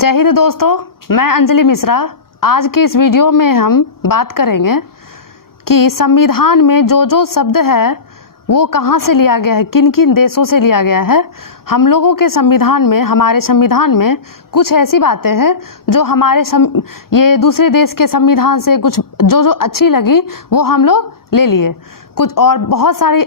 जय हिंद दोस्तों, मैं अंजलि मिश्रा। आज के इस वीडियो में हम बात करेंगे कि संविधान में जो जो शब्द है वो कहाँ से लिया गया है, किन किन देशों से लिया गया है। हम लोगों के संविधान में, हमारे संविधान में कुछ ऐसी बातें हैं जो हमारे ये दूसरे देश के संविधान से कुछ जो जो अच्छी लगी वो हम लोग ले लिए, कुछ और बहुत सारी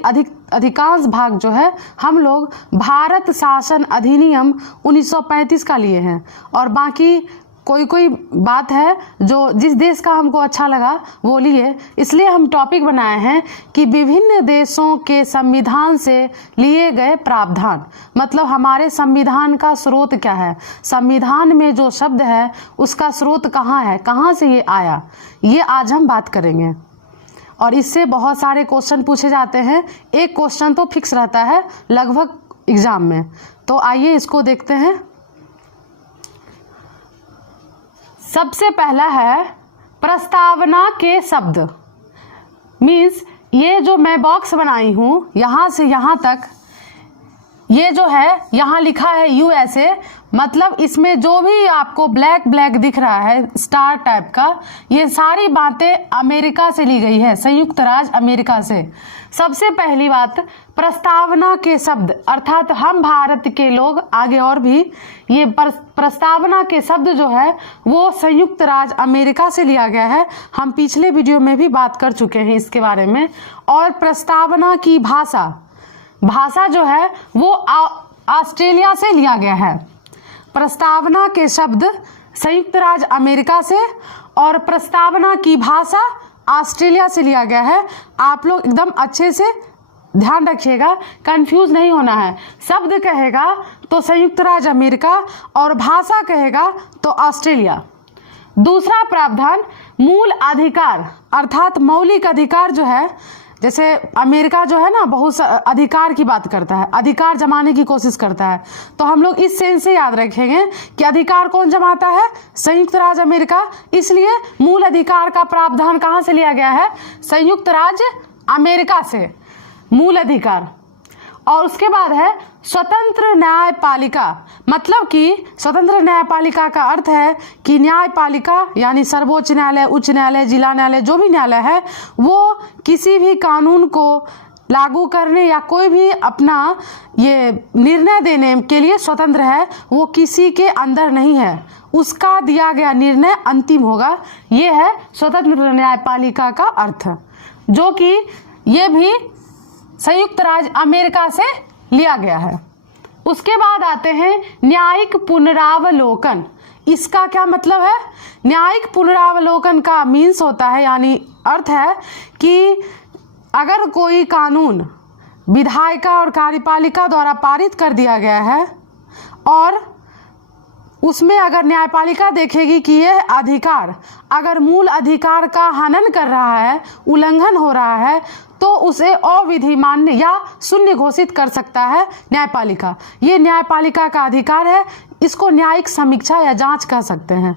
अधिकांश भाग जो है हम लोग भारत शासन अधिनियम 1935 का लिए हैं और बाकी कोई बात है जो जिस देश का हमको अच्छा लगा वो लिए। इसलिए हम टॉपिक बनाए हैं कि विभिन्न देशों के संविधान से लिए गए प्रावधान, मतलब हमारे संविधान का स्रोत क्या है, संविधान में जो शब्द है उसका स्रोत कहाँ है, कहाँ से ये आया, ये आज हम बात करेंगे। और इससे बहुत सारे क्वेश्चन पूछे जाते हैं, एक क्वेश्चन तो फिक्स रहता है लगभग एग्जाम में। तो आइए इसको देखते हैं। सबसे पहला है प्रस्तावना के शब्द। मीन्स ये जो मैं बॉक्स बनाई हूँ यहाँ से यहाँ तक, ये जो है यहाँ लिखा है यूएसए, मतलब इसमें जो भी आपको ब्लैक ब्लैक दिख रहा है स्टार टाइप का, ये सारी बातें अमेरिका से ली गई है, संयुक्त राज्य अमेरिका से। सबसे पहली बात, प्रस्तावना के शब्द, अर्थात हम भारत के लोग, आगे और भी, ये प्रस्तावना के शब्द जो है वो संयुक्त राज्य अमेरिका से लिया गया है। हम पिछले वीडियो में भी बात कर चुके हैं इसके बारे में। और प्रस्तावना की भाषा जो है वो ऑस्ट्रेलिया से लिया गया है। प्रस्तावना के शब्द संयुक्त राज्य अमेरिका से और प्रस्तावना की भाषा ऑस्ट्रेलिया से लिया गया है। आप लोग एकदम अच्छे से ध्यान रखिएगा, कंफ्यूज नहीं होना है। शब्द कहेगा तो संयुक्त राज्य अमेरिका और भाषा कहेगा तो ऑस्ट्रेलिया। दूसरा प्रावधान, मूल अधिकार, अर्थात मौलिक अधिकार जो है, जैसे अमेरिका जो है ना बहुत अधिकार की बात करता है, अधिकार जमाने की कोशिश करता है, तो हम लोग इस सेंस से याद रखेंगे कि अधिकार कौन जमाता है, संयुक्त राज्य अमेरिका। इसलिए मूल अधिकार का प्रावधान कहाँ से लिया गया है, संयुक्त राज्य अमेरिका से, मूल अधिकार। और उसके बाद है स्वतंत्र न्यायपालिका, मतलब कि स्वतंत्र न्यायपालिका का अर्थ है कि न्यायपालिका यानी सर्वोच्च न्यायालय, उच्च न्यायालय, जिला न्यायालय, जो भी न्यायालय है वो किसी भी कानून को लागू करने या कोई भी अपना ये निर्णय देने के लिए स्वतंत्र है, वो किसी के अंदर नहीं है, उसका दिया गया निर्णय अंतिम होगा। ये है स्वतंत्र न्यायपालिका का अर्थ, जो कि ये भी संयुक्त राज्य अमेरिका से लिया गया है। उसके बाद आते हैं न्यायिक पुनरावलोकन। इसका क्या मतलब है, न्यायिक पुनरावलोकन का मीन्स होता है, यानी अर्थ है कि अगर कोई कानून विधायिका और कार्यपालिका द्वारा पारित कर दिया गया है और उसमें अगर न्यायपालिका देखेगी कि यह अधिकार अगर मूल अधिकार का हनन कर रहा है, उल्लंघन हो रहा है, तो उसे अविधि मान्य या शून्य घोषित कर सकता है न्यायपालिका। ये न्यायपालिका का अधिकार है, इसको न्यायिक समीक्षा या जांच कह सकते हैं।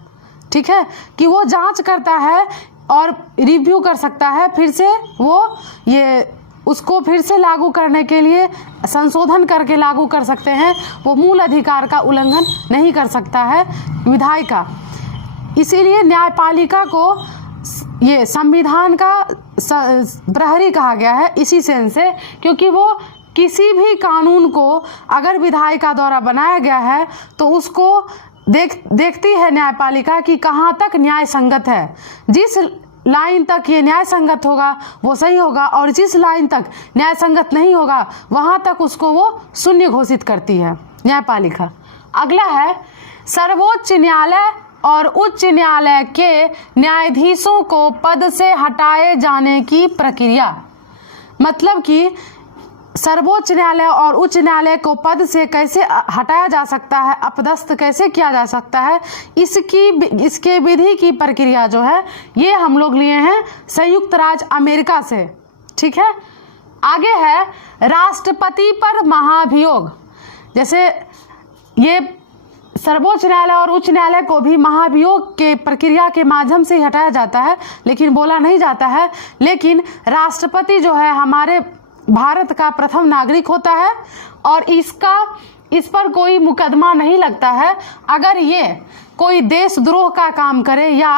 ठीक है, कि वो जांच करता है और रिव्यू कर सकता है, फिर से वो ये उसको फिर से लागू करने के लिए संशोधन करके लागू कर सकते हैं। वो मूल अधिकार का उल्लंघन नहीं कर सकता है विधायिका। इसीलिए न्यायपालिका को ये संविधान का प्रहरी कहा गया है, इसी सेंस से, क्योंकि वो किसी भी कानून को अगर विधायिका द्वारा बनाया गया है तो उसको देखती है न्यायपालिका कि कहाँ तक न्याय संगत है। जिस लाइन तक ये न्याय संगत होगा वो सही होगा और जिस लाइन तक न्याय संगत नहीं होगा वहाँ तक उसको वो शून्य घोषित करती है न्यायपालिका। अगला है सर्वोच्च न्यायालय और उच्च न्यायालय के न्यायाधीशों को पद से हटाए जाने की प्रक्रिया, मतलब कि सर्वोच्च न्यायालय और उच्च न्यायालय को पद से कैसे हटाया जा सकता है, अपदस्थ कैसे किया जा सकता है, इसके विधि की प्रक्रिया जो है ये हम लोग लिए हैं संयुक्त राज्य अमेरिका से। ठीक है, आगे है राष्ट्रपति पर महाभियोग। जैसे ये सर्वोच्च न्यायालय और उच्च न्यायालय को भी महाभियोग के प्रक्रिया के माध्यम से ही हटाया जाता है, लेकिन बोला नहीं जाता है। लेकिन राष्ट्रपति जो है हमारे भारत का प्रथम नागरिक होता है और इस पर कोई मुकदमा नहीं लगता है अगर ये कोई देशद्रोह का काम करे या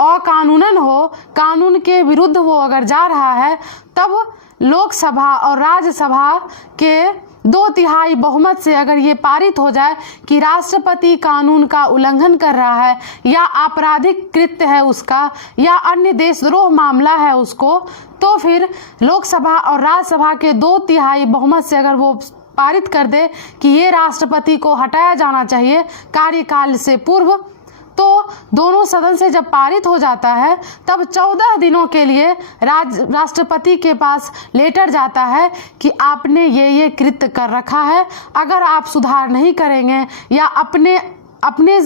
अकानूनन हो, कानून के विरुद्ध वो अगर जा रहा है, तब लोकसभा और राज्यसभा के 2/3 बहुमत से अगर ये पारित हो जाए कि राष्ट्रपति कानून का उल्लंघन कर रहा है या आपराधिक कृत्य है उसका या अन्य देशद्रोह मामला है उसको, तो फिर लोकसभा और राज्यसभा के 2/3 बहुमत से अगर वो पारित कर दे कि ये राष्ट्रपति को हटाया जाना चाहिए कार्यकाल से पूर्व, तो दोनों सदन से जब पारित हो जाता है तब 14 दिनों के लिए राष्ट्रपति के पास लेटर जाता है कि आपने ये कृत्य कर रखा है, अगर आप सुधार नहीं करेंगे या अपने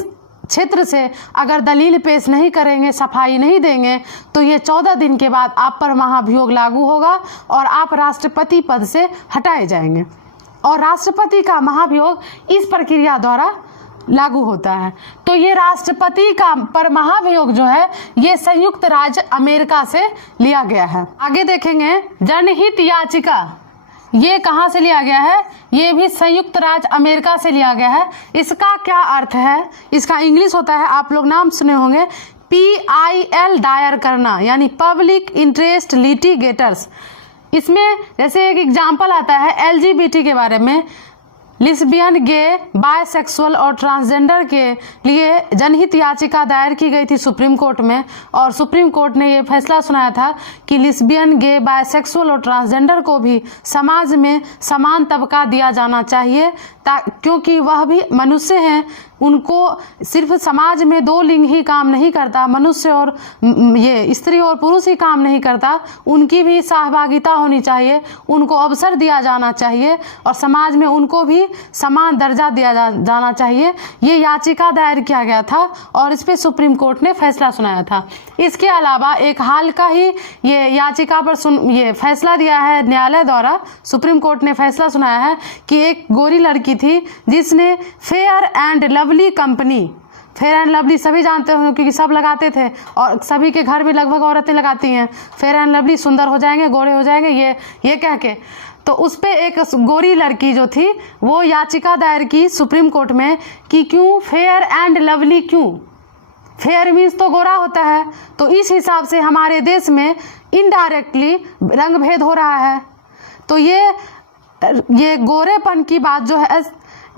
क्षेत्र से अगर दलील पेश नहीं करेंगे, सफाई नहीं देंगे, तो ये 14 दिन के बाद आप पर महाभियोग लागू होगा और आप राष्ट्रपति पद से हटाए जाएंगे। और राष्ट्रपति का महाभियोग इस प्रक्रिया द्वारा लागू होता है। तो ये राष्ट्रपति का पर महाभियोग जो है ये संयुक्त राज्य अमेरिका से लिया गया है। आगे देखेंगे जनहित याचिका, ये कहाँ से लिया गया है? ये भी संयुक्त राज्य अमेरिका से लिया गया है। इसका क्या अर्थ है? इसका इंग्लिश होता है, आप लोग नाम सुने होंगे, PIL दायर करना, यानी पब्लिक इंटरेस्ट लिटिगेटर्स। इसमें जैसे एक एग्जाम्पल आता है LGBT के बारे में, लिस्बियन, गे, बायसेक्सुअल और ट्रांसजेंडर के लिए जनहित याचिका दायर की गई थी सुप्रीम कोर्ट में, और सुप्रीम कोर्ट ने ये फैसला सुनाया था कि लिस्बियन, गे, बायसेक्सुअल और ट्रांसजेंडर को भी समाज में समान तबका दिया जाना चाहिए, क्योंकि वह भी मनुष्य हैं। उनको सिर्फ समाज में 2 लिंग ही काम नहीं करता, मनुष्य और ये स्त्री और पुरुष ही काम नहीं करता, उनकी भी सहभागिता होनी चाहिए, उनको अवसर दिया जाना चाहिए और समाज में उनको भी समान दर्जा दिया जाना चाहिए। ये याचिका दायर किया गया था और इस पे सुप्रीम कोर्ट ने फैसला सुनाया था। इसके अलावा एक हाल का ही ये याचिका पर ये फैसला दिया है न्यायालय द्वारा, सुप्रीम कोर्ट ने फैसला सुनाया है कि एक गोरी लड़की थी जिसने fair and lovely company, fair and lovely सभी जानते होंगे क्योंकि सब लगाते थे और सभी के घर भी लगभग औरतें लगाती हैं, फेयर एंड लवली, सुंदर हो जाएंगे, गोरे हो जाएंगे, ये कह के। तो उस पे एक गोरी लड़की जो थी वो याचिका दायर की सुप्रीम कोर्ट में कि क्यों फेयर एंड लवली, क्यों? फेयर मीन्स तो गोरा होता है, तो इस हिसाब से हमारे देश में इनडायरेक्टली रंग भेद हो रहा है। तो ये गोरेपन की बात जो है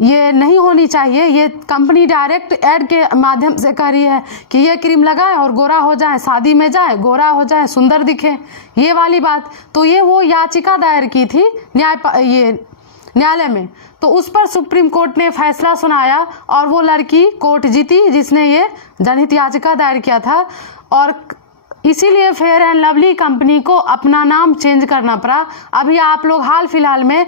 ये नहीं होनी चाहिए। ये कंपनी डायरेक्ट ऐड के माध्यम से कह रही है कि ये क्रीम लगाए और गोरा हो जाए, शादी में जाए गोरा हो जाए, सुंदर दिखे, ये वाली बात। तो ये वो याचिका दायर की थी न्यायालय में, तो उस पर सुप्रीम कोर्ट ने फैसला सुनाया और वो लड़की कोर्ट जीती जिसने ये जनहित याचिका दायर किया था, और इसीलिए फेयर एंड लवली कंपनी को अपना नाम चेंज करना पड़ा। अभी आप लोग हाल फिलहाल में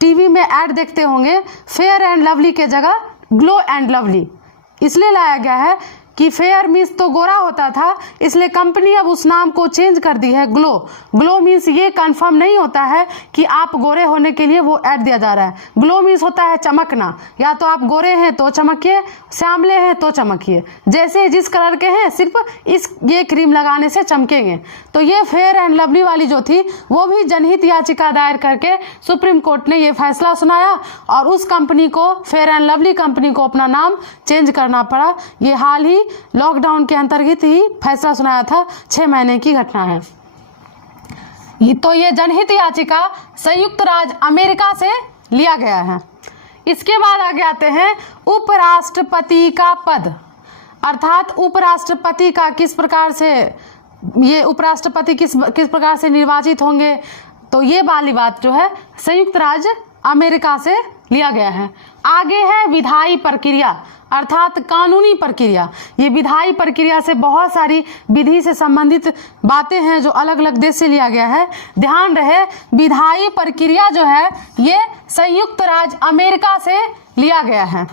टीवी में ऐड देखते होंगे, फेयर एंड लवली के जगह ग्लो एंड लवली इसलिए लाया गया है कि फेयर मीन्स तो गोरा होता था, इसलिए कंपनी अब उस नाम को चेंज कर दी है ग्लो। ग्लो मीन्स ये कंफर्म नहीं होता है कि आप गोरे होने के लिए वो ऐड दिया जा रहा है। ग्लो मीन्स होता है चमकना, या तो आप गोरे हैं तो चमकिए, श्यामले हैं तो चमकिए, जैसे जिस कलर के हैं सिर्फ ये क्रीम लगाने से चमकेंगे। तो ये फेयर एंड लवली वाली जो थी वो भी जनहित याचिका दायर करके सुप्रीम कोर्ट ने ये फैसला सुनाया और उस कंपनी को, फेयर एंड लवली कंपनी को अपना नाम चेंज करना पड़ा। ये हाल ही लॉकडाउन के अंतर्गत ही फैसला सुनाया था, 6 महीने की घटना है। तो ये जनहित याचिका संयुक्त राज्य अमेरिका से लिया गया है। इसके बाद आगे आते हैं उपराष्ट्रपति का पद, अर्थात उपराष्ट्रपति का किस प्रकार से, ये उपराष्ट्रपति किस प्रकार से निर्वाचित होंगे। तो ये वाली बात जो है संयुक्त राज्य अमेरिका से लिया गया है। आगे है विधायी प्रक्रिया, अर्थात कानूनी प्रक्रिया। ये विधायी प्रक्रिया से बहुत सारी विधि से संबंधित बातें हैं जो अलग अलग देश से लिया गया है। ध्यान रहे, विधायी प्रक्रिया जो है ये संयुक्त राज्य अमेरिका से लिया गया है।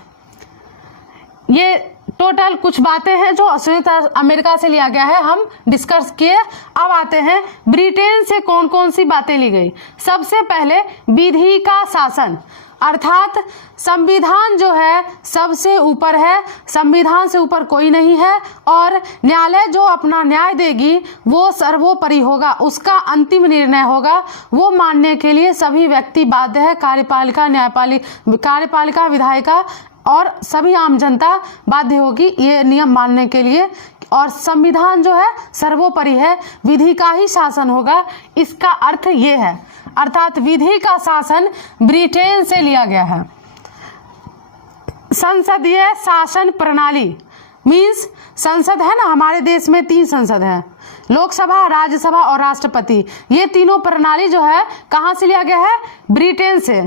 ये टोटल कुछ बातें हैं जो संयुक्त अमेरिका से लिया गया है, हम डिस्कस किए। अब आते हैं ब्रिटेन से कौन कौन सी बातें ली गई। सबसे पहले विधि का शासन, अर्थात संविधान जो है सबसे ऊपर है, संविधान से ऊपर कोई नहीं है, और न्यायालय जो अपना न्याय देगी वो सर्वोपरि होगा, उसका अंतिम निर्णय होगा, वो मानने के लिए सभी व्यक्ति बाध्य है, कार्यपालिका, न्यायपालिका, कार्यपालिका, विधायिका और सभी आम जनता बाध्य होगी ये नियम मानने के लिए। और संविधान जो है सर्वोपरि है, विधि का ही शासन होगा, इसका अर्थ ये है। अर्थात विधि का शासन ब्रिटेन से लिया गया है। संसदीय शासन प्रणाली मीन्स संसद है ना, हमारे देश में 3 संसद है, लोकसभा, राज्यसभा और राष्ट्रपति। ये तीनों प्रणाली जो है कहाँ से लिया गया है? ब्रिटेन से।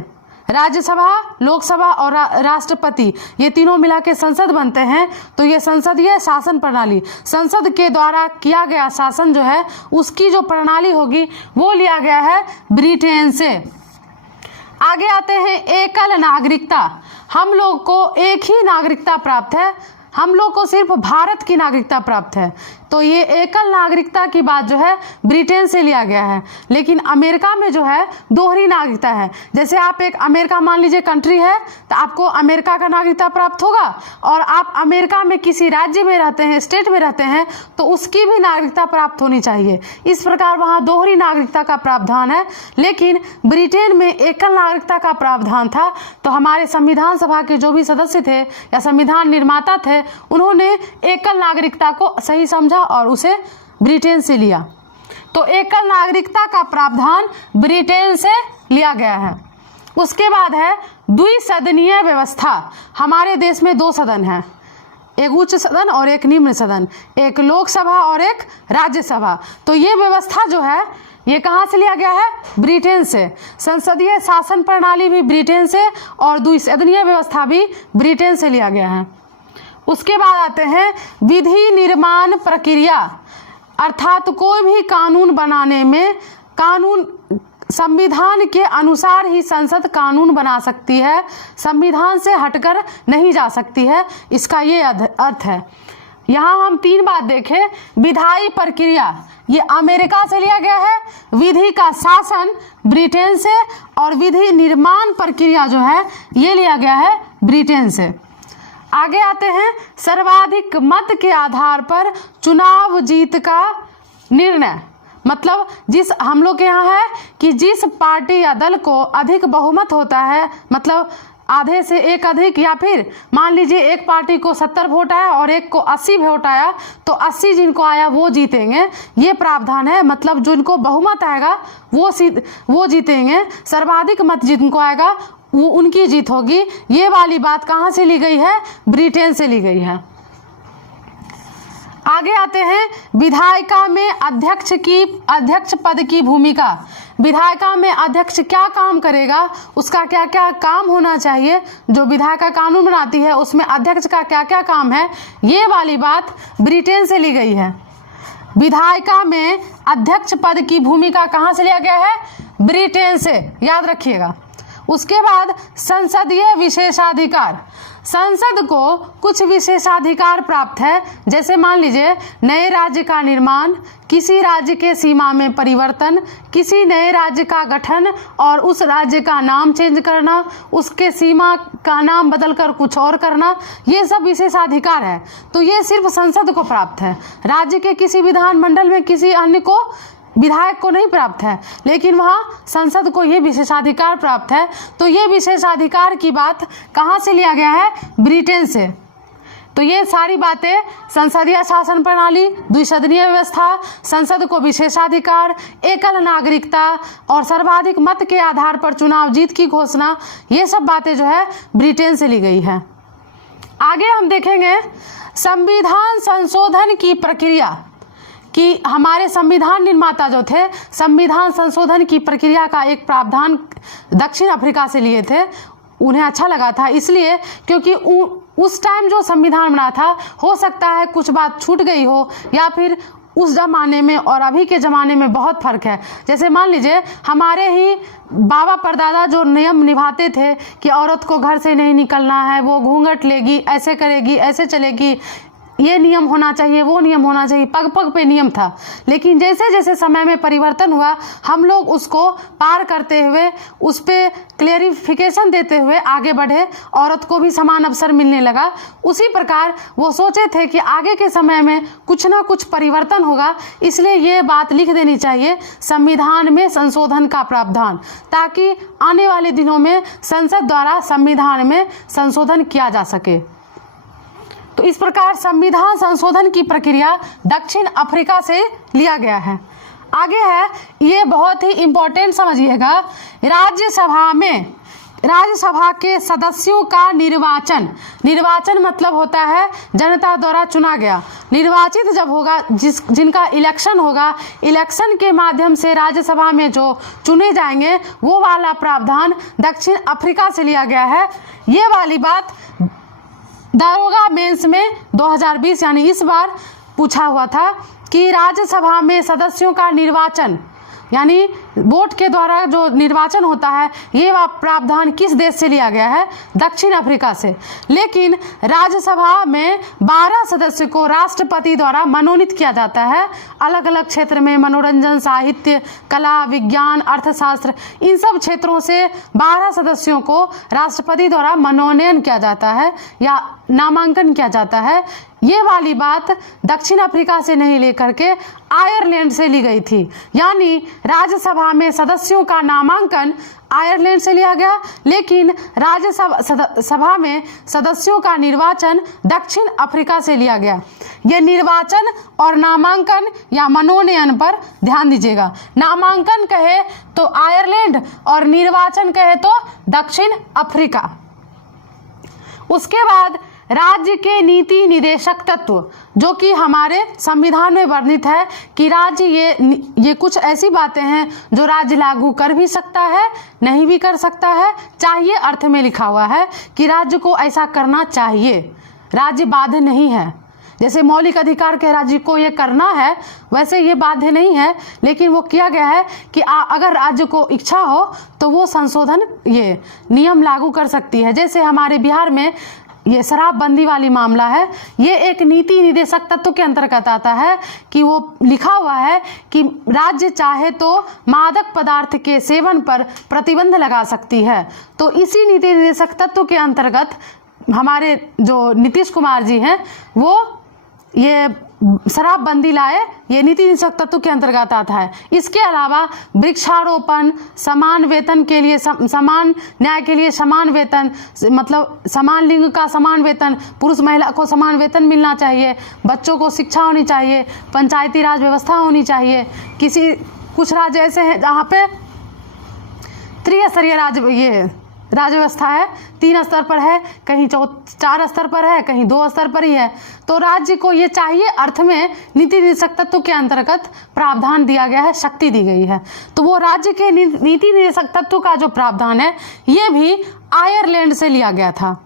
राज्यसभा, लोकसभा और राष्ट्रपति ये तीनों मिला के संसद बनते हैं। तो ये संसदीय शासन प्रणाली, संसद के द्वारा किया गया शासन जो है उसकी जो प्रणाली होगी वो लिया गया है ब्रिटेन से। आगे आते हैं एकल नागरिकता। हम लोग को एक ही नागरिकता प्राप्त है, हम लोग को सिर्फ भारत की नागरिकता प्राप्त है। तो ये एकल नागरिकता की बात जो है ब्रिटेन से लिया गया है। लेकिन अमेरिका में जो है दोहरी नागरिकता है। जैसे आप एक अमेरिका मान लीजिए कंट्री है तो आपको अमेरिका का नागरिकता प्राप्त होगा, और आप अमेरिका में किसी राज्य में रहते हैं, स्टेट में रहते हैं, तो उसकी भी नागरिकता प्राप्त होनी चाहिए। इस प्रकार वहाँ दोहरी नागरिकता का प्रावधान है। लेकिन ब्रिटेन में एकल नागरिकता का प्रावधान था। तो हमारे संविधान सभा के जो भी सदस्य थे या संविधान निर्माता थे उन्होंने एकल नागरिकता को सही समझा और उसे ब्रिटेन से लिया। तो एकल नागरिकता का प्रावधान ब्रिटेन से लिया गया है। उसके बाद है द्विसदनीय व्यवस्था। हमारे देश में 2 सदन हैं, एक उच्च सदन और एक निम्न सदन, एक लोकसभा और एक राज्यसभा। तो ये व्यवस्था जो है ये कहाँ से लिया गया है? ब्रिटेन से। संसदीय शासन प्रणाली भी ब्रिटेन से और द्विसदनीय व्यवस्था भी ब्रिटेन से लिया गया है। उसके बाद आते हैं विधि निर्माण प्रक्रिया। अर्थात कोई भी कानून बनाने में कानून संविधान के अनुसार ही संसद कानून बना सकती है, संविधान से हटकर नहीं जा सकती है, इसका ये अर्थ है। यहाँ हम 3 बात देखें। विधायी प्रक्रिया ये अमेरिका से लिया गया है, विधि का शासन ब्रिटेन से, और विधि निर्माण प्रक्रिया जो है ये लिया गया है ब्रिटेन से। आगे आते हैं सर्वाधिक मत के आधार पर चुनाव जीत का निर्णय। मतलब जिस हम लोग के यहाँ है कि जिस पार्टी या दल को अधिक बहुमत होता है, मतलब आधे से एक अधिक, या फिर मान लीजिए एक पार्टी को 70 वोट आया और एक को 80 वोट आया, तो 80 जिनको आया वो जीतेंगे, ये प्रावधान है। मतलब जिनको बहुमत आएगा वो जीतेंगे, सर्वाधिक मत जिनको आएगा वो उनकी जीत होगी। ये वाली बात कहाँ से ली गई है? ब्रिटेन से ली गई है। आगे आते हैं विधायिका में अध्यक्ष पद की भूमिका। विधायिका में अध्यक्ष क्या काम करेगा, उसका क्या क्या काम होना चाहिए, जो विधायिका कानून बनाती है उसमें अध्यक्ष का क्या क्या काम है, ये वाली बात ब्रिटेन से ली गई है। विधायिका में अध्यक्ष पद की भूमिका कहाँ से लिया गया है? ब्रिटेन से, याद रखिएगा। उसके बाद संसदीय विशेषाधिकार। संसद को कुछ विशेषाधिकार प्राप्त है। जैसे मान लीजिए नए राज्य का निर्माण, किसी राज्य के सीमा में परिवर्तन, किसी नए राज्य का गठन और उस राज्य का नाम चेंज करना, उसके सीमा का नाम बदलकर कुछ और करना, ये सब विशेषाधिकार है। तो ये सिर्फ संसद को प्राप्त है। राज्य के किसी विधानमंडल में किसी अन्य को, विधायक को नहीं प्राप्त है, लेकिन वहाँ संसद को ये विशेषाधिकार प्राप्त है। तो ये विशेषाधिकार की बात कहाँ से लिया गया है? ब्रिटेन से। तो ये सारी बातें संसदीय शासन प्रणाली, द्विसदनीय व्यवस्था, संसद को विशेषाधिकार, एकल नागरिकता और सर्वाधिक मत के आधार पर चुनाव जीत की घोषणा, ये सब बातें जो है ब्रिटेन से ली गई है। आगे हम देखेंगे संविधान संशोधन की प्रक्रिया, कि हमारे संविधान निर्माता जो थे संविधान संशोधन की प्रक्रिया का एक प्रावधान दक्षिण अफ्रीका से लिए थे। उन्हें अच्छा लगा था इसलिए क्योंकि उस टाइम जो संविधान बना था, हो सकता है कुछ बात छूट गई हो, या फिर उस जमाने में और अभी के ज़माने में बहुत फ़र्क है। जैसे मान लीजिए हमारे ही बाबा परदादा जो नियम निभाते थे कि औरत को घर से नहीं निकलना है, वो घूंघट लेगी, ऐसे करेगी, ऐसे चलेगी, ये नियम होना चाहिए, वो नियम होना चाहिए, पग पग पे नियम था। लेकिन जैसे जैसे समय में परिवर्तन हुआ, हम लोग उसको पार करते हुए, उस पर क्लेरिफिकेशन देते हुए आगे बढ़े, औरत को भी समान अवसर मिलने लगा। उसी प्रकार वो सोचे थे कि आगे के समय में कुछ ना कुछ परिवर्तन होगा, इसलिए ये बात लिख देनी चाहिए संविधान में संशोधन का प्रावधान, ताकि आने वाले दिनों में संसद द्वारा संविधान में संशोधन किया जा सके। तो इस प्रकार संविधान संशोधन की प्रक्रिया दक्षिण अफ्रीका से लिया गया है। आगे है, ये बहुत ही इंपॉर्टेंट समझिएगा, राज्यसभा के सदस्यों का निर्वाचन। निर्वाचन मतलब होता है जनता द्वारा चुना गया। निर्वाचित जब होगा, जिनका इलेक्शन होगा, इलेक्शन के माध्यम से राज्यसभा में जो चुने जाएंगे, वो वाला प्रावधान दक्षिण अफ्रीका से लिया गया है। ये वाली बात दारोगा मेंस में 2020 यानी इस बार पूछा हुआ था कि राज्यसभा में सदस्यों का निर्वाचन यानी वोट के द्वारा जो निर्वाचन होता है, ये प्रावधान किस देश से लिया गया है? दक्षिण अफ्रीका से। लेकिन राज्यसभा में 12 सदस्य को राष्ट्रपति द्वारा मनोनीत किया जाता है। अलग अलग क्षेत्र में मनोरंजन, साहित्य, कला, विज्ञान, अर्थशास्त्र, इन सब क्षेत्रों से 12 सदस्यों को राष्ट्रपति द्वारा मनोनयन किया जाता है या नामांकन किया जाता है। ये वाली बात दक्षिण अफ्रीका से नहीं लेकर के आयरलैंड से ली गई थी, यानी राज्यसभा में सदस्यों का नामांकन आयरलैंड से लिया गया, लेकिन राज्यसभा में सदस्यों का निर्वाचन दक्षिण अफ्रीका से लिया गया। ये निर्वाचन और नामांकन या मनोनयन पर ध्यान दीजिएगा। नामांकन कहे तो आयरलैंड और निर्वाचन कहे तो दक्षिण अफ्रीका। उसके बाद राज्य के नीति निदेशक तत्व, जो कि हमारे संविधान में वर्णित है कि राज्य ये कुछ ऐसी बातें हैं जो राज्य लागू कर भी सकता है, नहीं भी कर सकता है। चाहिए अर्थ में लिखा हुआ है कि राज्य को ऐसा करना चाहिए, राज्य बाध्य नहीं है। जैसे मौलिक अधिकार के राज्य को ये करना है, वैसे ये बाध्य नहीं है, लेकिन वो किया गया है कि अगर राज्य को इच्छा हो तो वो संशोधन, ये नियम लागू कर सकती है। जैसे हमारे बिहार में ये शराबबंदी वाली मामला है, ये एक नीति निदेशक तत्व के अंतर्गत आता है कि वो लिखा हुआ है कि राज्य चाहे तो मादक पदार्थ के सेवन पर प्रतिबंध लगा सकती है। तो इसी नीति निदेशक तत्व के अंतर्गत हमारे जो नीतीश कुमार जी हैं, वो ये शराबबंदी लाए, ये नीति निदेशक तत्व के अंतर्गत आता है। इसके अलावा वृक्षारोपण, समान वेतन के लिए समान न्याय के लिए समान वेतन, मतलब समान लिंग का समान वेतन, पुरुष महिला को समान वेतन मिलना चाहिए, बच्चों को शिक्षा होनी चाहिए, पंचायती राज व्यवस्था होनी चाहिए। कुछ राज्य ऐसे हैं जहाँ पे त्रिस्तरीय राज्य व्यवस्था है, 3 स्तर पर है, कहीं 4 स्तर पर है, कहीं 2 स्तर पर ही है। तो राज्य को ये चाहिए अर्थ में नीति निदेशक तत्व के अंतर्गत प्रावधान दिया गया है, शक्ति दी गई है। तो वो राज्य के नीति निदेशक तत्व का जो प्रावधान है, ये भी आयरलैंड से लिया गया था।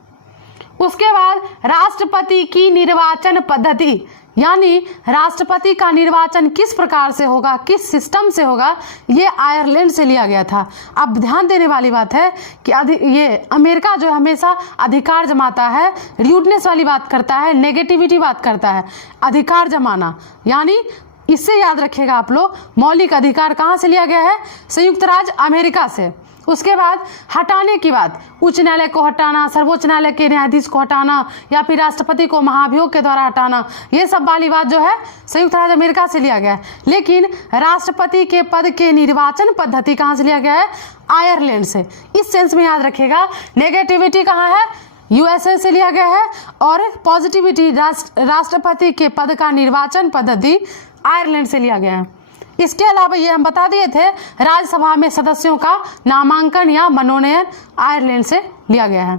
उसके बाद राष्ट्रपति की निर्वाचन पद्धति, यानी राष्ट्रपति का निर्वाचन किस प्रकार से होगा, किस सिस्टम से होगा, ये आयरलैंड से लिया गया था। अब ध्यान देने वाली बात है कि ये अमेरिका जो हमेशा अधिकार जमाता है, र्यूडनेस वाली बात करता है, नेगेटिविटी बात करता है, अधिकार जमाना, यानी इससे याद रखिएगा आप लोग, मौलिक अधिकार कहाँ से लिया गया है? संयुक्त राज्य अमेरिका से। उसके बाद हटाने की बात, उच्च न्यायालय को हटाना, सर्वोच्च न्यायालय के न्यायाधीश को हटाना, या फिर राष्ट्रपति को महाभियोग के द्वारा हटाना, ये सब वाली बात जो है संयुक्त राज्य अमेरिका से लिया गया है। लेकिन राष्ट्रपति के पद के निर्वाचन पद्धति कहाँ से लिया गया है? आयरलैंड से। इस सेंस में याद रखिएगा, नेगेटिविटी कहाँ है? यूएसए से लिया गया है, और पॉजिटिविटी राष्ट्रपति के पद का निर्वाचन पद्धति आयरलैंड से लिया गया है। इसके अलावा ये हम बता दिए थे, राज्यसभा में सदस्यों का नामांकन या मनोनयन आयरलैंड से लिया गया है।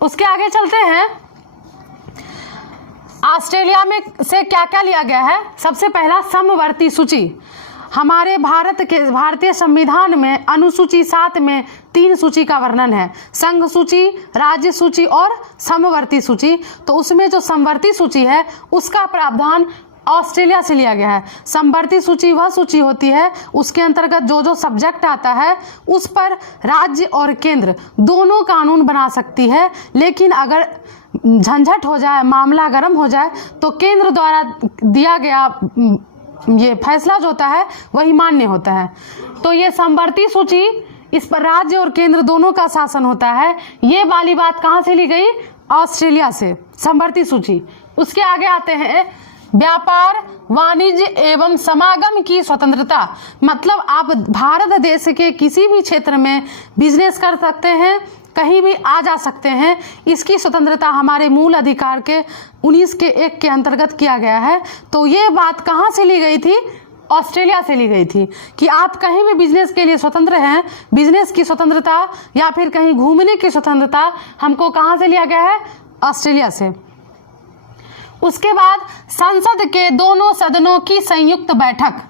उसके आगे चलते हैं, ऑस्ट्रेलिया में से क्या क्या लिया गया है। सबसे पहला समवर्ती सूची। हमारे भारतीय संविधान में अनुसूची 7 में 3 सूची का वर्णन है, संघ सूची, राज्य सूची और समवर्ती सूची। तो उसमें जो समवर्ती सूची है, उसका प्रावधान ऑस्ट्रेलिया से लिया गया है। समवर्ती सूची वह सूची होती है, उसके अंतर्गत जो सब्जेक्ट आता है उस पर राज्य और केंद्र दोनों कानून बना सकती है। लेकिन अगर झंझट हो जाए, मामला गर्म हो जाए, तो केंद्र द्वारा दिया गया ये फैसला जो होता है वही मान्य होता है। तो ये समवर्ती सूची, इस पर राज्य और केंद्र दोनों का शासन होता है। ये वाली बात कहाँ से ली गई? ऑस्ट्रेलिया से, समवर्ती सूची। उसके आगे आते हैं व्यापार, वाणिज्य एवं समागम की स्वतंत्रता। मतलब आप भारत देश के किसी भी क्षेत्र में बिजनेस कर सकते हैं, कहीं भी आ जा सकते हैं। इसकी स्वतंत्रता हमारे मूल अधिकार के 19 के 1 के अंतर्गत किया गया है। तो ये बात कहाँ से ली गई थी? ऑस्ट्रेलिया से ली गई थी कि आप कहीं भी बिजनेस के लिए स्वतंत्र हैं। बिजनेस की स्वतंत्रता या फिर कहीं घूमने की स्वतंत्रता हमको कहाँ से लिया गया है? ऑस्ट्रेलिया से। उसके बाद संसद के दोनों सदनों की संयुक्त बैठक।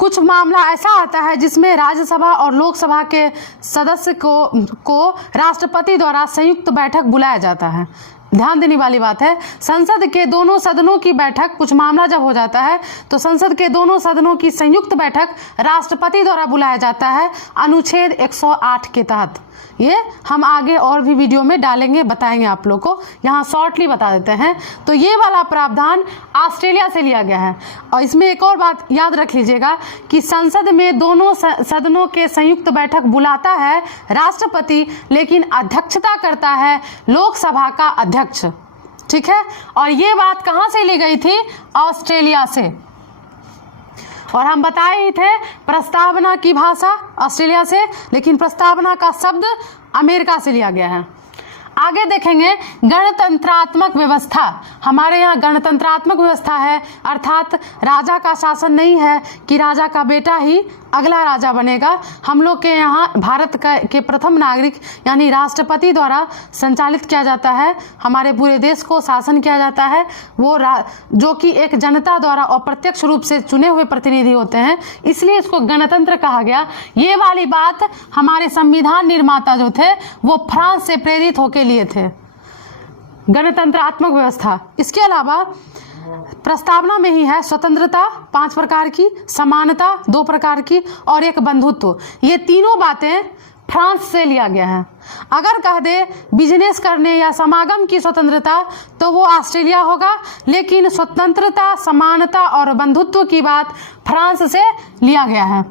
कुछ मामला ऐसा आता है जिसमें राज्यसभा और लोकसभा के सदस्य को राष्ट्रपति द्वारा संयुक्त बैठक बुलाया जाता है। ध्यान देने वाली बात है, संसद के दोनों सदनों की बैठक, कुछ मामला जब हो जाता है तो संसद के दोनों सदनों की संयुक्त बैठक राष्ट्रपति द्वारा बुलाया जाता है अनुच्छेद 108 के तहत। ये हम आगे और भी वीडियो में डालेंगे, बताएंगे आप लोग को, यहाँ शॉर्टली बता देते हैं। तो ये वाला प्रावधान ऑस्ट्रेलिया से लिया गया है। और इसमें एक और बात याद रख लीजिएगा कि संसद में दोनों सदनों के संयुक्त बैठक बुलाता है राष्ट्रपति, लेकिन अध्यक्षता करता है लोकसभा का अध्यक्ष। ठीक है, और ये बात कहाँ से ली गई थी? ऑस्ट्रेलिया से। और हम बताए ही थे प्रस्तावना की भाषा ऑस्ट्रेलिया से, लेकिन प्रस्तावना का शब्द अमेरिका से लिया गया है। आगे देखेंगे गणतंत्रात्मक व्यवस्था। हमारे यहाँ गणतंत्रात्मक व्यवस्था है, अर्थात राजा का शासन नहीं है कि राजा का बेटा ही अगला राजा बनेगा। हम लोग के यहाँ भारत के प्रथम नागरिक यानी राष्ट्रपति द्वारा संचालित किया जाता है, हमारे पूरे देश को शासन किया जाता है। वो जो कि एक जनता द्वारा अप्रत्यक्ष रूप से चुने हुए प्रतिनिधि होते हैं, इसलिए इसको गणतंत्र कहा गया। ये वाली बात हमारे संविधान निर्माता जो थे वो फ्रांस से प्रेरित होकर लिए थे, गणतंत्रात्मक व्यवस्था। इसके अलावा प्रस्तावना में ही है स्वतंत्रता 5 प्रकार की, समानता 2 प्रकार की और एक बंधुत्व। ये तीनों बातें फ्रांस से लिया गया है। अगर कह दे बिजनेस करने या समागम की स्वतंत्रता तो वो ऑस्ट्रेलिया होगा, लेकिन स्वतंत्रता, समानता और बंधुत्व की बात फ्रांस से लिया गया है।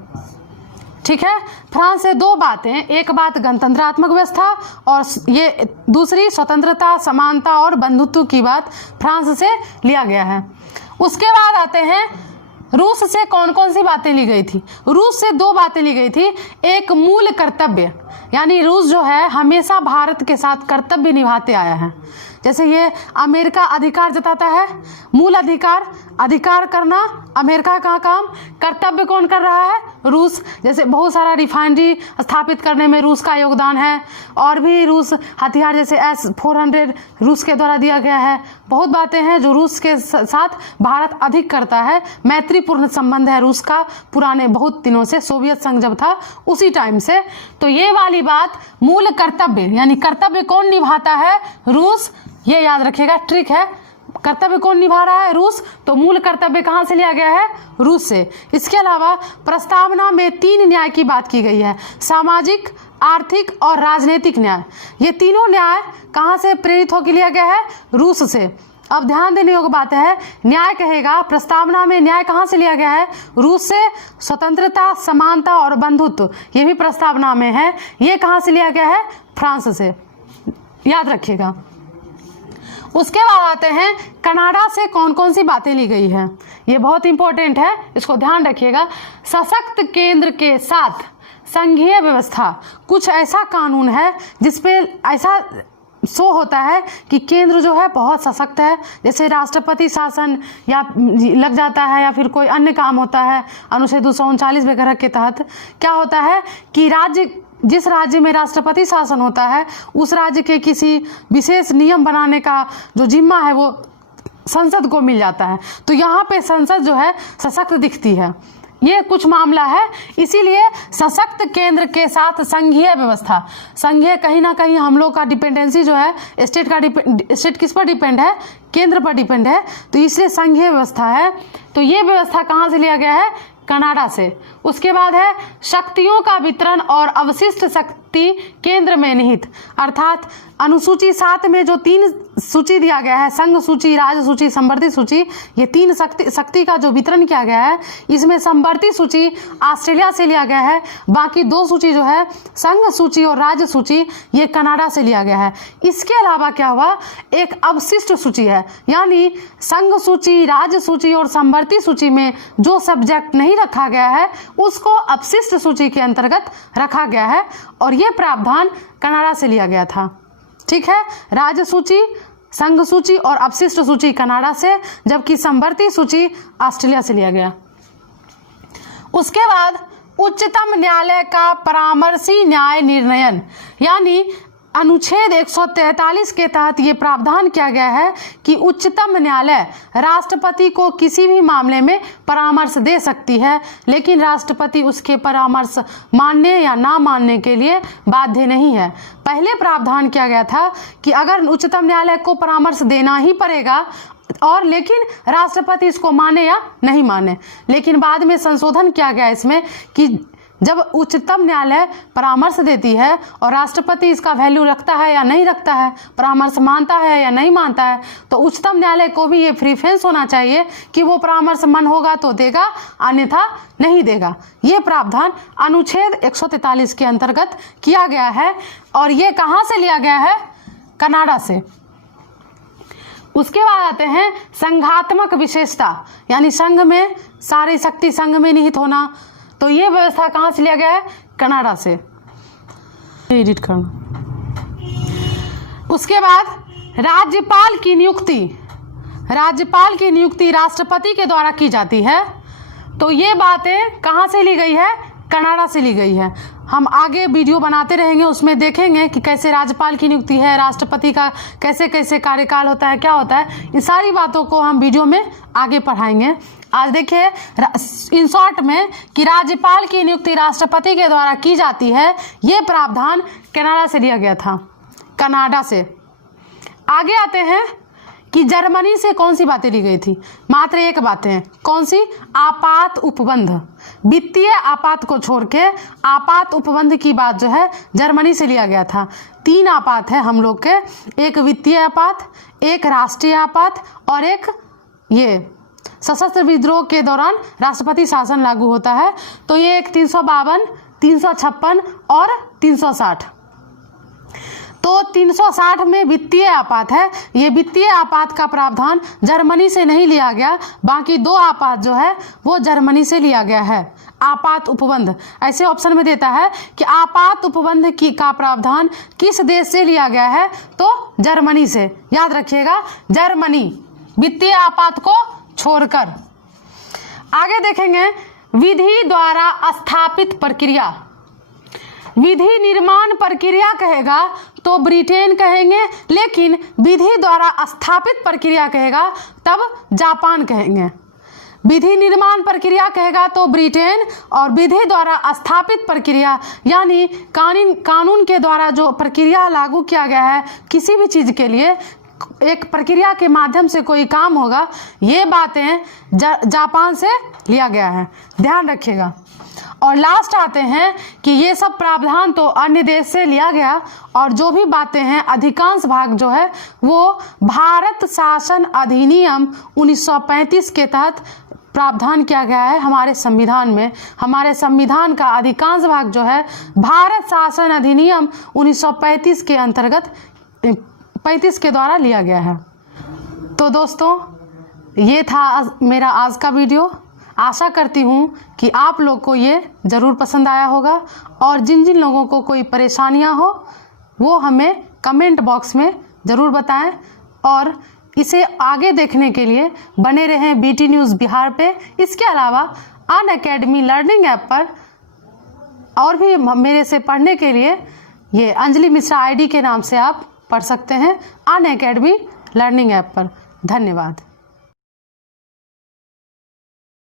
ठीक है, फ्रांस से 2 बातें, एक बात गणतंत्रात्मक व्यवस्था और ये दूसरी स्वतंत्रता, समानता और बंधुत्व की बात फ्रांस से लिया गया है। उसके बाद आते हैं रूस से कौन कौन सी बातें ली गई थी? रूस से 2 बातें ली गई थी। एक मूल कर्तव्य, यानी रूस जो है हमेशा भारत के साथ कर्तव्य निभाते आया है। जैसे ये अमेरिका अधिकार जताता है, मूल अधिकार करना अमेरिका का काम, कर्तव्य कौन कर रहा है? रूस। जैसे बहुत सारा रिफाइनरी स्थापित करने में रूस का योगदान है, और भी रूस हथियार जैसे S-400 रूस के द्वारा दिया गया है। बहुत बातें हैं जो रूस के साथ भारत अधिक करता है। मैत्रीपूर्ण संबंध है रूस का पुराने बहुत दिनों से, सोवियत संघ जब था उसी टाइम से। तो ये वाली बात मूल कर्तव्य, यानी कर्तव्य कौन निभाता है? रूस। ये याद रखिएगा, ट्रिक है। कर्तव्य कौन निभा रहा है? रूस। तो मूल कर्तव्य कहाँ से लिया गया है? रूस से। इसके अलावा प्रस्तावना में 3 न्याय की बात की गई है, सामाजिक, आर्थिक और राजनीतिक न्याय। ये तीनों न्याय कहाँ से प्रेरित होकर लिया गया है? रूस से। अब ध्यान देने योग्य बात है, न्याय कहेगा प्रस्तावना में न्याय कहाँ से लिया गया है? रूस से। स्वतंत्रता, समानता और बंधुत्व ये भी प्रस्तावना में है, ये कहाँ से लिया गया है? फ्रांस से। याद रखिएगा। उसके बाद आते हैं कनाडा से कौन कौन सी बातें ली गई है। ये बहुत इंपॉर्टेंट है, इसको ध्यान रखिएगा। सशक्त केंद्र के साथ संघीय व्यवस्था। कुछ ऐसा कानून है जिसपे ऐसा शो होता है कि केंद्र जो है बहुत सशक्त है, जैसे राष्ट्रपति शासन या लग जाता है या फिर कोई अन्य काम होता है अनुच्छेद 239 वगैरह के तहत। क्या होता है कि जिस राज्य में राष्ट्रपति शासन होता है उस राज्य के किसी विशेष नियम बनाने का जो जिम्मा है वो संसद को मिल जाता है। तो यहाँ पे संसद जो है सशक्त दिखती है। ये कुछ मामला है, इसीलिए सशक्त केंद्र के साथ संघीय व्यवस्था। संघीय कहीं ना कहीं हम लोग का डिपेंडेंसी जो है स्टेट किस पर डिपेंड है? केंद्र पर डिपेंड है, तो इसलिए संघीय व्यवस्था है। तो ये व्यवस्था कहाँ से लिया गया है? कनाडा से। उसके बाद है शक्तियों का वितरण और अवशिष्ट शक्ति केंद्र में निहित, अर्थात अनुसूची 7 में जो 3 सूची दिया गया है, संघ सूची, राज्य सूची, संवर्ती सूची, ये 3 शक्ति का जो वितरण किया गया है, इसमें संवर्ती सूची ऑस्ट्रेलिया से लिया गया है, बाकी 2 सूची जो है संघ सूची और राज्य सूची ये कनाडा से लिया गया है। इसके अलावा क्या हुआ, एक अवशिष्ट सूची है, यानी संघ सूची, राज्य सूची और संवर्ती सूची में जो सब्जेक्ट नहीं रखा गया है उसको अवशिष्ट सूची के अंतर्गत रखा गया है, और ये प्रावधान कनाडा से लिया गया था। ठीक है, राज्य सूची, संघ सूची और अवशिष्ट सूची कनाडा से, जबकि संवर्ती सूची ऑस्ट्रेलिया से लिया गया। उसके बाद उच्चतम न्यायालय का परामर्शी न्याय निर्णयन, यानी अनुच्छेद 143 के तहत ये प्रावधान किया गया है कि उच्चतम न्यायालय राष्ट्रपति को किसी भी मामले में परामर्श दे सकती है, लेकिन राष्ट्रपति उसके परामर्श मानने या ना मानने के लिए बाध्य नहीं है। पहले प्रावधान किया गया था कि अगर उच्चतम न्यायालय को परामर्श देना ही पड़ेगा, और लेकिन राष्ट्रपति इसको माने या नहीं माने, लेकिन बाद में संशोधन किया गया इसमें कि जब उच्चतम न्यायालय परामर्श देती है और राष्ट्रपति इसका वैल्यू रखता है या नहीं रखता है, परामर्श मानता है या नहीं मानता है, तो उच्चतम न्यायालय को भी ये प्रीफरेंस होना चाहिए कि वो परामर्श मन होगा तो देगा, अन्यथा नहीं देगा। ये प्रावधान अनुच्छेद 143 के अंतर्गत किया गया है, और ये कहाँ से लिया गया है, कनाडा से। उसके बाद आते हैं संघात्मक विशेषता, यानी संघ में सारी शक्ति संघ में निहित होना, तो ये व्यवस्था कहाँ से लिया गया है, कनाडा से। एडिट करना। उसके बाद राज्यपाल की नियुक्ति, राज्यपाल की नियुक्ति राष्ट्रपति के द्वारा की जाती है, तो ये बातें कहाँ से ली गई है, कनाडा से ली गई है। हम आगे वीडियो बनाते रहेंगे, उसमें देखेंगे कि कैसे राज्यपाल की नियुक्ति है, राष्ट्रपति का कैसे कैसे कार्यकाल होता है, क्या होता है, इन सारी बातों को हम वीडियो में आगे पढ़ाएंगे। आज देखिए इन शॉर्ट में कि राज्यपाल की नियुक्ति राष्ट्रपति के द्वारा की जाती है, ये प्रावधान कनाडा से लिया गया था, कनाडा से। आगे आते हैं कि जर्मनी से कौन सी बातें ली गई थी, मात्र एक बातें, कौन सी, आपात उपबंध, वित्तीय आपात को छोड़ के आपात उपबंध की बात जो है जर्मनी से लिया गया था। 3 आपात है हम लोग के, एक वित्तीय आपात, एक राष्ट्रीय आपात और एक ये सशस्त्र विद्रोह के दौरान राष्ट्रपति शासन लागू होता है। तो ये एक 352, 356 और 360। तो 360 में वित्तीय आपात है, ये वित्तीय आपात का प्रावधान जर्मनी से नहीं लिया गया, बाकी 2 आपात जो है वो जर्मनी से लिया गया है। आपात उपबंध ऐसे ऑप्शन में देता है कि आपात उपबंध की का प्रावधान किस देश से लिया गया है, तो जर्मनी से। याद रखिएगा, जर्मनी, वित्तीय आपात को छोड़कर। आगे देखेंगे विधि द्वारा स्थापित प्रक्रिया, विधि निर्माण प्रक्रिया कहेगा तो ब्रिटेन कहेंगे, लेकिन विधि द्वारा स्थापित प्रक्रिया कहेगा तब जापान कहेंगे। विधि निर्माण प्रक्रिया कहेगा तो ब्रिटेन, और विधि द्वारा स्थापित प्रक्रिया यानी कानून के द्वारा जो प्रक्रिया लागू किया गया है, किसी भी चीज के लिए एक प्रक्रिया के माध्यम से कोई काम होगा, ये बातें जापान से लिया गया है, ध्यान रखिएगा। और लास्ट आते हैं कि ये सब प्रावधान तो अन्य देश से लिया गया, और जो भी बातें हैं अधिकांश भाग जो है वो भारत शासन अधिनियम 1935 के तहत प्रावधान किया गया है हमारे संविधान में। हमारे संविधान का अधिकांश भाग जो है भारत शासन अधिनियम 1935 के अंतर्गत 35 के द्वारा लिया गया है। तो दोस्तों ये था मेरा आज का वीडियो। आशा करती हूँ कि आप लोग को ये ज़रूर पसंद आया होगा, और जिन जिन लोगों को कोई परेशानियाँ हो वो हमें कमेंट बॉक्स में ज़रूर बताएं, और इसे आगे देखने के लिए बने रहें BT न्यूज़ बिहार पे। इसके अलावा अनअकैडमी लर्निंग ऐप पर और भी मेरे से पढ़ने के लिए ये अंजलि मिश्रा ID के नाम से आप पढ़ सकते हैं, अनअकैडमी लर्निंग ऐप पर। धन्यवाद।